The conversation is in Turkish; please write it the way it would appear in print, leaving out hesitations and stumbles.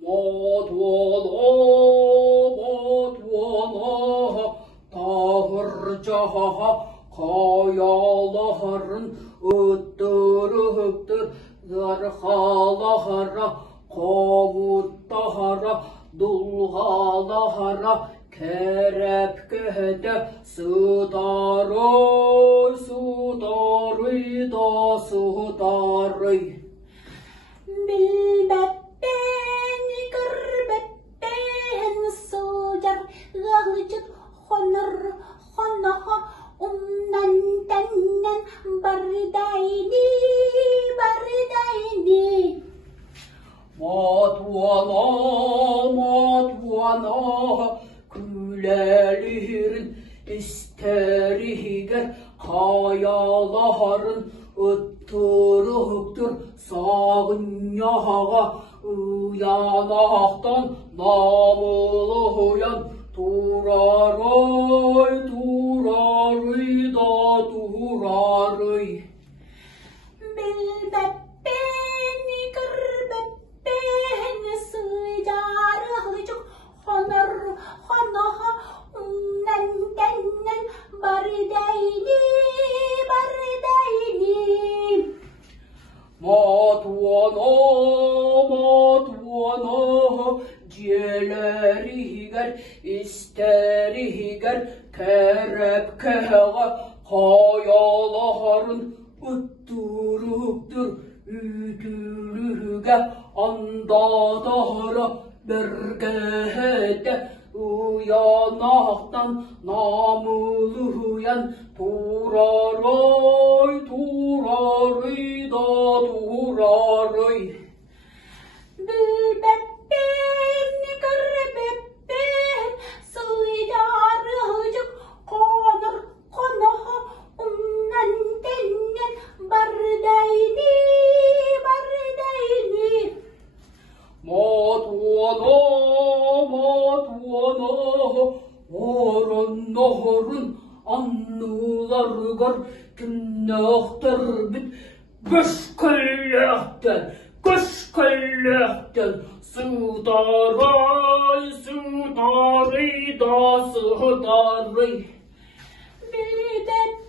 Matvala tağırcaha kayaların öttürüktür zarhalara komuttahara dulgalara kerepkede sıdarıy sıdarıy da sıdarıy. Bilbeppen kırbeppen sıcar gağlıcık honur honaha umnan tennen bardayni bardayni. Matvala külelirin isteriger kayaların öttürüktür sağınyağa uyanaktan namılı uyan turarıy turarıy da turarıy. Bilbeppen kırbeppen sıcar gağlıcık honur honaha umnan tennen bardayni bardayni. Matvala celeriger isteriger kerepkeha kayaların öttürüktür ütülüge andadahara bergehede uyanaktan namılı uyan turarıy turarıy da turarıy. Bilbeppen kırbeppen sıcar gağlıcık honur honaha umnan tennen bardayni bardayni. Matvala orun annular gar günnahtar bit göşkellekten sıdaray sıdaray da sıdaray. Bilbeppen